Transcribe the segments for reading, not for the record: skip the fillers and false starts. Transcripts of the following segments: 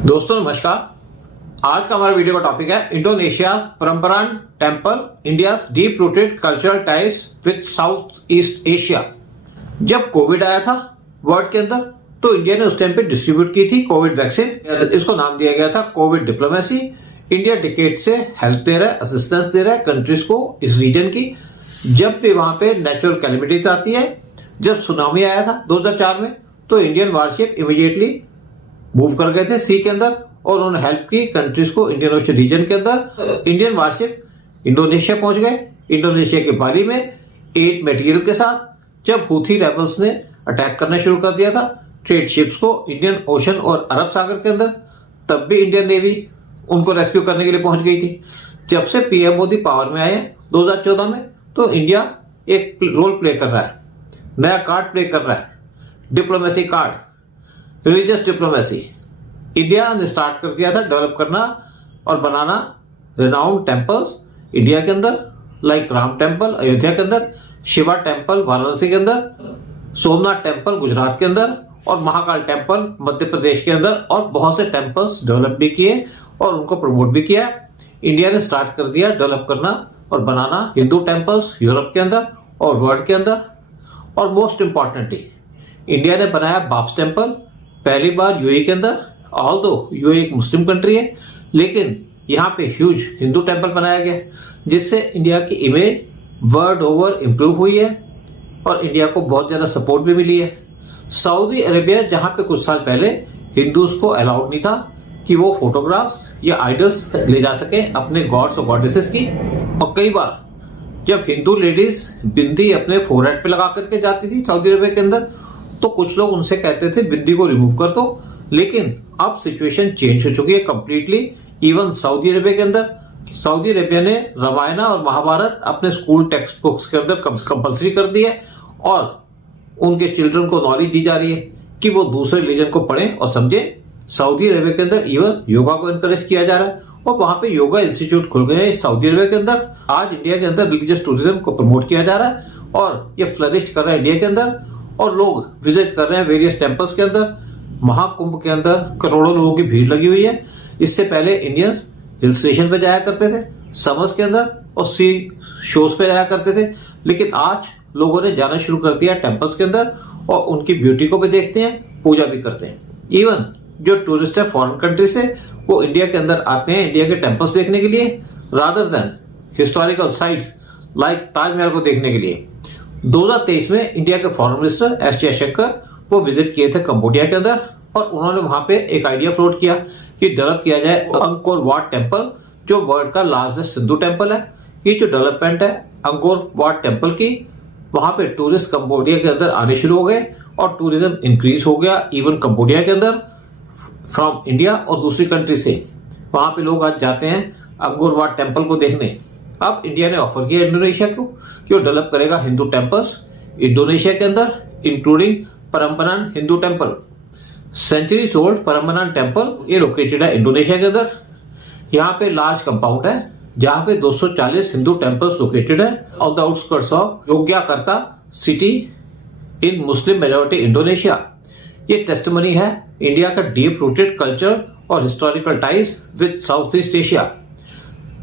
दोस्तों नमस्कार। आज का हमारा वीडियो का टॉपिक है Indonesia Prambanan temple, India deep rooted cultural ties with south east Asia. जब कोविड आया था वर्ल्ड के अंदर तो इंडिया ने उस टाइम पे डिस्ट्रीब्यूट की थी कोविड वैक्सीन। इसको नाम दिया गया था कोविड डिप्लोमेसी। इंडिया डिकेड से हेल्प दे रहा है, असिस्टेंस दे रहा है कंट्रीज को इस रीजन की। जब भी वहां पे नेचुरल कैलेमिटीज आती है, जब सुनामी आया था 2004 में, तो इंडियन वारशिप इमीडिएटली मूव कर गए थे सी के अंदर और उन्होंने हेल्प की कंट्रीज को इंडियन ओशन रीजन के अंदर। इंडियन वारशिप इंडोनेशिया पहुंच गए। इंडोनेशिया के बाली में एड मटेरियल के साथ जब हूथी रेबल्स ने अटैक करना शुरू कर दिया था ट्रेड शिप्स को इंडियन ओशन और अरब सागर के अंदर, तब भी इंडियन नेवी उनको रेस्क्यू करने के लिए पहुंच गई थी। जब से पीएम मोदी पावर में आए 2014 में, तो इंडिया एक रोल प्ले कर रहा है, नया कार्ड प्ले कर रहा है, diplomacy card, religious diplomacy. India ने स्टार्ट कर दिया था डेवलप करना और बनाना रिनाउंड टेम्पल्स इंडिया के अंदर, लाइक राम टेम्पल अयोध्या के अंदर, शिवा टेम्पल वाराणसी के अंदर, सोमनाथ टेम्पल गुजरात के अंदर और महाकाल टेम्पल मध्य प्रदेश के अंदर, और बहुत से टेम्पल्स डेवलप भी किए और उनको प्रमोट भी किया। इंडिया ने स्टार्ट कर दिया डेवलप करना और बनाना हिंदू टेम्पल्स यूरोप के अंदर और वर्ल्ड के अंदर। और मोस्ट इंपॉर्टेंटली इंडिया ने बनाया बाप्स टेम्पल पहली बार यूएई के अंदर। ऑल्दो यूएई एक मुस्लिम कंट्री है, लेकिन यहाँ पे ह्यूज हिंदू टेम्पल बनाया गया, जिससे इंडिया की इमेज वर्ल्ड ओवर इंप्रूव हुई है और इंडिया को बहुत ज्यादा सपोर्ट भी मिली है। सऊदी अरेबिया, जहां पे कुछ साल पहले हिंदूज को अलाउड नहीं था कि वो फोटोग्राफ्स या आइडल्स ले जा सके अपने गॉड्स और गॉडेसेस की, और कई बार जब हिंदू लेडीज बिंदी अपने फोरहेड पे लगा करके जाती थी सऊदी अरेबिया के अंदर, तो कुछ लोग उनसे कहते थे बिंदी को रिमूव कर दो। लेकिन अब सिचुएशन चेंज हो चुकी है कंप्लीटली। इवन सऊदी अरेबिया के अंदर सऊदी अरेबिया ने रामायण और महाभारत अपने स्कूल टेक्स्ट बुक्स के अंदर कंपल्सरी कर दी है और उनके चिल्ड्रन को नॉलेज दी जा रही है कि वो दूसरे रिलीजन को पढ़ें और समझें। सऊदी अरेबिया के अंदर इवन योगा को एनकरेज किया जा रहा है और वहां पे योगा इंस्टीट्यूट खुल गए हैं सऊदी अरेबिया के अंदर। आज इंडिया के अंदर रिलीजियस टूरिज्म को प्रमोट किया जा रहा है और ये फ्लरिश कर रहा है इंडिया के अंदर, और लोग विजिट कर रहे हैं वेरियस टेम्पल्स के अंदर। महाकुंभ के अंदर करोड़ों लोगों की भीड़ लगी हुई है। इससे पहले इंडियंस हिल स्टेशन पे जाया करते थे समर्स के अंदर और सी शोज पे जाया करते थे, लेकिन आज लोगों ने जाना शुरू कर दिया टेम्पल्स के अंदर और उनकी ब्यूटी को भी देखते हैं, पूजा भी करते हैं। इवन जो टूरिस्ट है फॉरेन कंट्री से, वो इंडिया के अंदर आते हैं इंडिया के टेम्पल्स देखने के लिए rather than historical sites like Taj Mahal को देखने के लिए। 2023 में इंडिया के फॉरेन मिनिस्टर एस जयशंकर वो विजिट किए थे कंबोडिया के अंदर और उन्होंने वहां पे एक आइडिया फ्लोट किया कि डेवलप किया जाए अंकोर वाट टेम्पल, जो वर्ल्ड का लार्जेस्ट हिंदू टेम्पल है। ये जो डेवलपमेंट है अंकोर वाट टेम्पल की, वहां पे टूरिस्ट कंबोडिया के अंदर आने शुरू हो गए और टूरिज्म इंक्रीज हो गया इवन कंबोडिया के अंदर फ्रॉम इंडिया और दूसरी कंट्री से। वहां पे लोग आज जाते हैं अंकोर वाट टेम्पल को देखने। अब इंडिया ने ऑफर किया इंडोनेशिया को कि वो डेवलप करेगा हिंदू टेम्पल्स इंडोनेशिया के अंदर, including Prambanan Hindu temple. Centuries old Prambanan temple ये लोकेटेड है इंडोनेशिया के अंदर। यहाँ पे लार्ज कंपाउंड है जहां पे 240 हिंदू टेम्पल्स लोकेटेड है on the outskirts of Yogyakarta city in Muslim majority Indonesia. ये टेस्टिमनी है इंडिया का डीप रूटेड कल्चर और historical ties with south east Asia.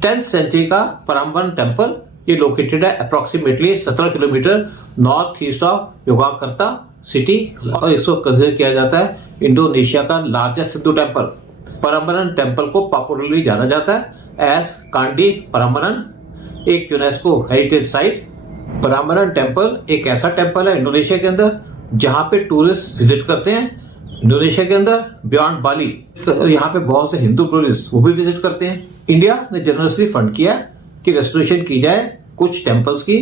10th century का परम्बन टेम्पल ये लोकेटेड है approximately 17 kilometre north east of Yogyakarta city और इसको consider किया जाता है इंडोनेशिया का largest Hindu temple. Prambanan temple को पॉपुलरली जाना जाता है एज कांडी परम्बन, एक यूनेस्को हेरिटेज साइट। परम्बन टेम्पल एक ऐसा टेम्पल है इंडोनेशिया के अंदर जहां पे टूरिस्ट विजिट करते हैं इंडोनेशिया के अंदर बियॉन्ड बाली। तो यहाँ पे बहुत से हिंदू टूरिस्ट वो भी विजिट करते हैं। इंडिया ने जनरसली फंड किया कि रेस्टोरेशन की जाए कुछ टेम्पल्स की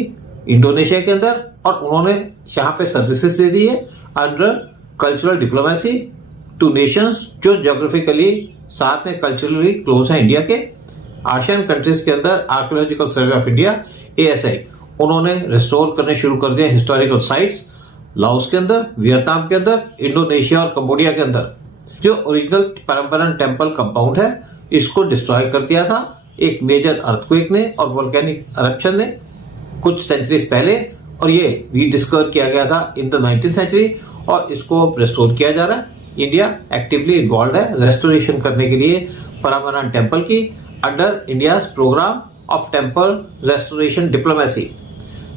इंडोनेशिया के अंदर और उन्होंने यहाँ पे सर्विसेज दे दी है under cultural diplomacy two nations जो ज्योग्राफिकली साथ में कल्चरली क्लोज है इंडिया के। आसियान कंट्रीज के अंदर archaeological survey of India ASI उन्होंने रिस्टोर करने शुरू कर दिया हिस्टोरिकल साइट्स लाओस के अंदर, वियतनाम के अंदर, इंडोनेशिया और कंबोडिया के अंदर। जो ओरिजिनल परम्बन टेम्पल कंपाउंड है इसको डिस्ट्रॉय कर दिया था एक मेजर अर्थक्वेक ने और वोल्केनिक eruption ने कुछ सेंचुरीज पहले, और ये रीडिस्कवर किया गया था इन द 19th सेंचुरी और इसको रिस्टोर किया जा रहा है। इंडिया एक्टिवली इन्वॉल्व है रेस्टोरेशन करने के लिए परम्बरान टेम्पल की under India programme of temple restoration diplomacy.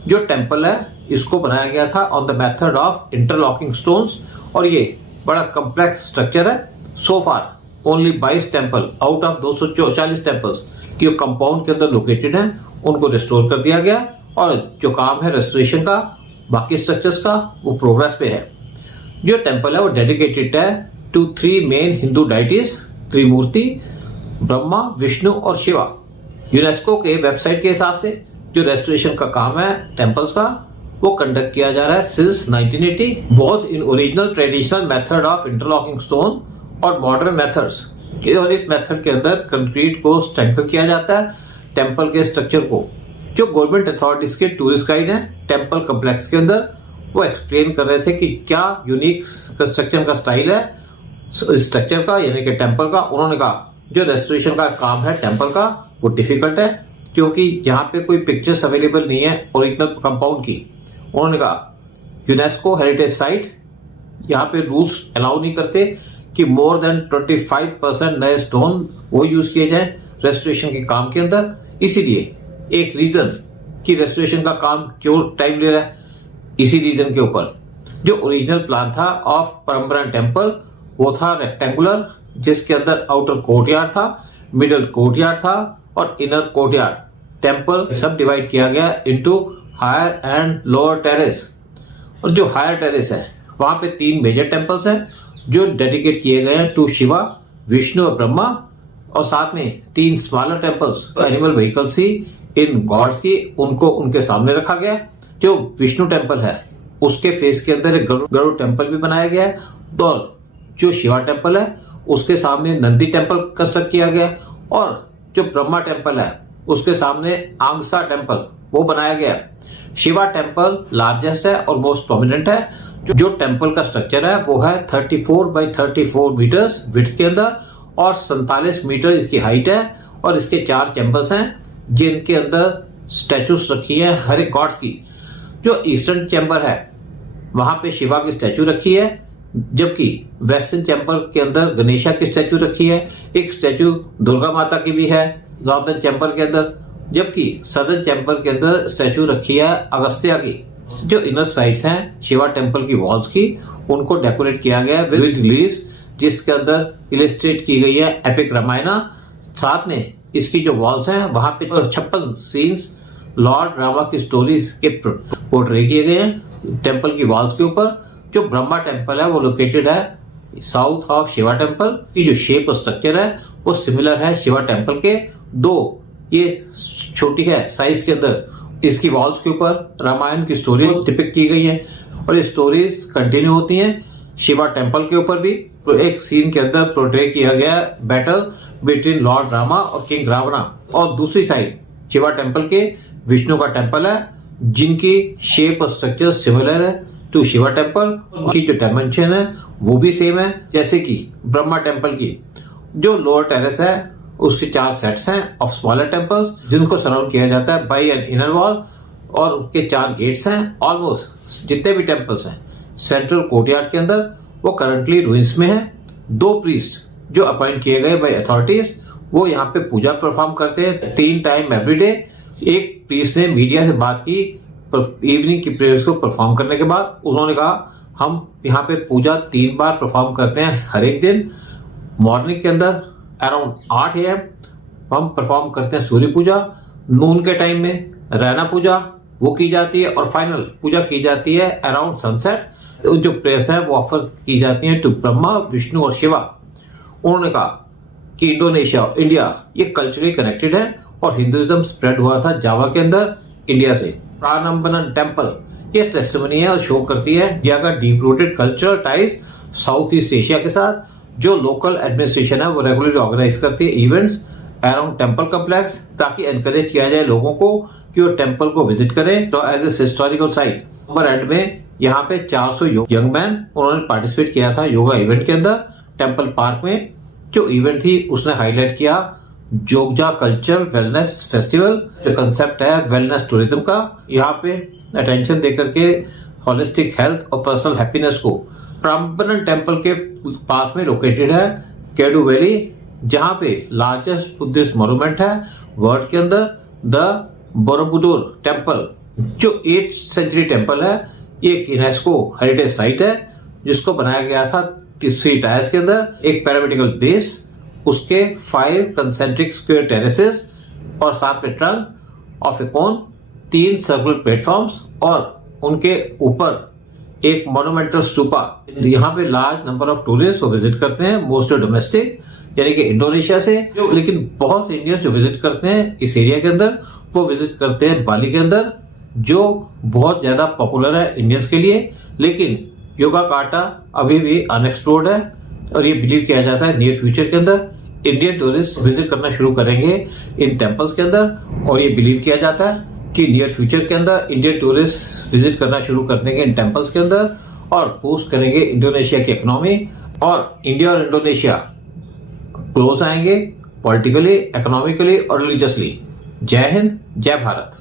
जो टेम्पल है इसको बनाया गया था on the method of interlocking stones और ये बड़ा कम्प्लेक्स स्ट्रक्चर है। So far only 22 temple out of 240 temples की कंपाउंड के अंदर लोकेटेड है, उनको रिस्टोर कर दिया गया और जो काम है रेस्टोरेशन का बाकी स्ट्रक्चर्स का वो प्रोग्रेस पे है। जो टेम्पल है वो डेडिकेटेड है टू 3 मेन हिंदू डाइटीज, त्रिमूर्ति, ब्रह्मा, विष्णु और शिवा। यूनेस्को के वेबसाइट के हिसाब से जो रेस्टोरेशन का काम है टेम्पल्स का वो कंडक्ट किया जा रहा है since 1980 both in original traditional method of interlocking stone और मॉडर्न मेथड्स। और इस मेथड के अंदर कंक्रीट को स्ट्रेंथन किया जाता है टेम्पल के स्ट्रक्चर को। जो गवर्नमेंट अथॉरिटीज के टूरिस्ट गाइड हैं टेम्पल कॉम्प्लेक्स के अंदर वो एक्सप्लेन कर रहे थे कि क्या यूनिक कंस्ट्रक्शन का स्टाइल है स्ट्रक्चर का यानी कि टेम्पल का। उन्होंने कहा जो रेस्टोरेशन का काम है टेम्पल का वो डिफिकल्ट है क्योंकि यहाँ पे कोई पिक्चर्स अवेलेबल नहीं है ओरिजिनल कंपाउंड की। उन्होंने कहा यूनेस्को हेरिटेज साइट यहाँ पे रूल्स अलाउ नहीं करते कि मोर देन 25% नए स्टोन वो यूज किए जाए रेस्टोरेशन के काम के अंदर। इसीलिए एक रीजन कि रेस्टोरेशन का काम क्यों टाइम ले रहा है, इसी रीजन के ऊपर जो ओरिजिनल प्लान था ऑफ परम्बरान टेम्पल वो था रेक्टेंगुलर, जिसके अंदर आउटर कोर्टयार्ड था, मिडल कोर्टयार्ड था और इनर कोर्टयार्ड। टेम्पल सब डिवाइड किया गया into higher and lower terrace. और जो हायर टेरेस है वहां पे 3 मेजर टेम्पल्स हैं जो डेडिकेट किए गए हैं टू शिवा, विष्णु और ब्रह्मा, और साथ में 3 स्मॉलर टेम्पल्स एनिमल व्हीकल्स ही इन गॉड्स की उनको उनके सामने रखा गया। जो विष्णु टेम्पल है उसके फेस के अंदर एक गरुड़ टेम्पल भी बनाया गया है। तो जो शिवा टेम्पल है उसके सामने नंदी टेम्पल कंस्ट्रक्ट किया गया और जो ब्रह्मा टेम्पल है उसके सामने आंगसा टेम्पल वो बनाया गया। शिवा टेम्पल लार्जेस्ट है और मोस्ट प्रोमिनेंट है। जो टेम्पल का स्ट्रक्चर है वो है 34 बाई 34 मीटर्स विड्थ के अंदर और 47 मीटर इसकी हाइट है और इसके 4 चैम्बर्स हैं जिनके अंदर स्टैचूज रखी है हर एक गॉड्स की। जो ईस्टर्न चैम्बर है वहां पे शिवा की स्टैचू रखी है, जबकि वेस्टर्न चैम्बर के अंदर गणेशा की स्टैचू रखी है। एक स्टैचू दुर्गा माता की भी है नॉर्दर्न चैम्बर के अंदर, जबकि सदर्न चैम्बर के अंदर स्टैचू रखी है अगस्त्या की। जो इनर साइड्स हैं शिवा टेम्पल की वॉल्स की उनको डेकोरेट किया गया है विद लीव्स, जिसके अंदर इलिस्ट्रेट की गई है एपिक रामायणा। साथ में इसकी जो वॉल्स हैं वहां पे 56 सीन्स लॉर्ड रामा की स्टोरीज के पोर्ट्रे किए गए हैं टेम्पल की वॉल्स के ऊपर। जो ब्रह्मा टेम्पल है वो लोकेटेड है साउथ ऑफ शिवा टेम्पल की। जो शेप और स्ट्रक्चर है वो सिमिलर है शिवा टेम्पल के, दो ये छोटी है साइज के अंदर। इसकी वॉल्स के ऊपर रामायण की स्टोरी डिपिक्ट की गई है और ये स्टोरीज कंटिन्यू होती हैं शिवा टेम्पल के ऊपर भी। तो एक सीन के अंदर पोर्ट्रे किया गया बैटल बिटवीन लॉर्ड रामा और किंग रावणा, और दूसरी साइड शिवा टेम्पल के विष्णु का टेम्पल है जिनकी शेप और स्ट्रक्चर सिमिलर है टू शिवा टेम्पल। उनकी जो डायमेंशन है वो भी सेम है जैसे कि ब्रह्मा टेम्पल की। जो लोअर टेरेस है उसके 4 सेट्स हैं ऑफ स्मॉलर टेम्पल्स जिनको सराउंड किया जाता है बाई एन इनर वॉल, और उसके 4 गेट्स हैं। ऑलमोस्ट जितने भी टेम्पल्स हैं सेंट्रल कोर्टयार्ड के अंदर वो करंटली रूइंस में है। 2 प्रीस्ट जो अपॉइंट किए गए बाई अथॉरिटीज वो यहाँ पे पूजा परफॉर्म करते हैं 3 टाइम एवरी डे। एक प्रीस्ट ने मीडिया से बात की इवनिंग की प्रेयर्स को परफॉर्म करने के बाद, उन्होंने कहा हम यहाँ पे पूजा 3 बार परफॉर्म करते हैं हर एक दिन। मॉर्निंग के अंदर अराउंड 8 AM हम परफॉर्म करते हैं सूर्य पूजा, नून के टाइम में रैना पूजा वो की जाती है और फाइनल पूजा की जाती है अराउंड सनसेट। जो प्रेयर्स है वो ऑफर की जाती है टू ब्रह्मा, विष्णु और शिवा। उन्होंने कहा कि इंडोनेशिया इंडिया ये कल्चरली कनेक्टेड है और हिंदुइज्म स्प्रेड हुआ था जावा के अंदर इंडिया से। प्राणबनन टेम्पल ये टेस्टिमनी है और शो करती है इंडिया का deep rooted cultural ties south east Asia के साथ। जो लोकल एडमिनिस्ट्रेशन है वो रेगुलरली ऑर्गेनाइज करती है इवेंट्स अराउंड टेम्पल कॉम्प्लेक्स ताकि एनकरेज किया जाए लोगों को कि वो टेम्पल को विजिट करें। तो as a historical site number एंड में यहाँ पे 400 यंग मैन उन्होंने पार्टिसिपेट किया था योगा इवेंट के अंदर टेम्पल पार्क में। जो इवेंट थी उसने हाईलाइट किया जोगजा कल्चर वेलनेस फेस्टिवल। जो कंसेप्ट है वेलनेस टूरिज्म का, यहाँ पे अटेंशन देकर के होलिस्टिक हेल्थ और पर्सनल हैप्पीनेस को प्रम्बरन टेम्पल के पास में लोकेटेड है केडू वैली, जहां पे लार्जेस्ट बुद्धिस्ट मॉन्यूमेंट है वर्ल्ड के अंदर, द बोरोबुदुर टेम्पल, जो 8th सेंचुरी टेम्पल है। ये एक यूनेस्को हेरिटेज साइट है जिसको बनाया गया था 3 टायर्स के अंदर, एक पैरामेडिकल बेस, उसके 5 कंसेंट्रिक स्क्वायर टेरेसेस और साथ में trunk of A cone, 3 circular platforms और उनके ऊपर एक मोनुमेंटल स्तूपा। यहाँ पे large number of tourist visit करते हैं, मोस्टली डोमेस्टिक यानी कि इंडोनेशिया से, लेकिन बहुत से इंडियंस जो विजिट करते हैं इस एरिया के अंदर वो विजिट करते हैं बाली के अंदर, जो बहुत ज्यादा पॉपुलर है इंडियंस के लिए। लेकिन योगाकार्टा अभी भी अनएक्सप्लोर्ड है और ये बिलीव किया जाता है नियर फ्यूचर के अंदर इंडियन टूरिस्ट विजिट करना शुरू करेंगे इन टेम्पल्स के अंदर, और ये बिलीव किया जाता है कि नियर फ्यूचर के अंदर इंडियन टूरिस्ट विजिट करना शुरू कर देंगे इन टेम्पल्स के अंदर और बूस्ट करेंगे इंडोनेशिया की इकोनॉमी, और इंडिया और इंडोनेशिया क्लोज आएंगे पॉलिटिकली, इकोनॉमिकली और रिलीजियसली। जय हिंद, जय भारत।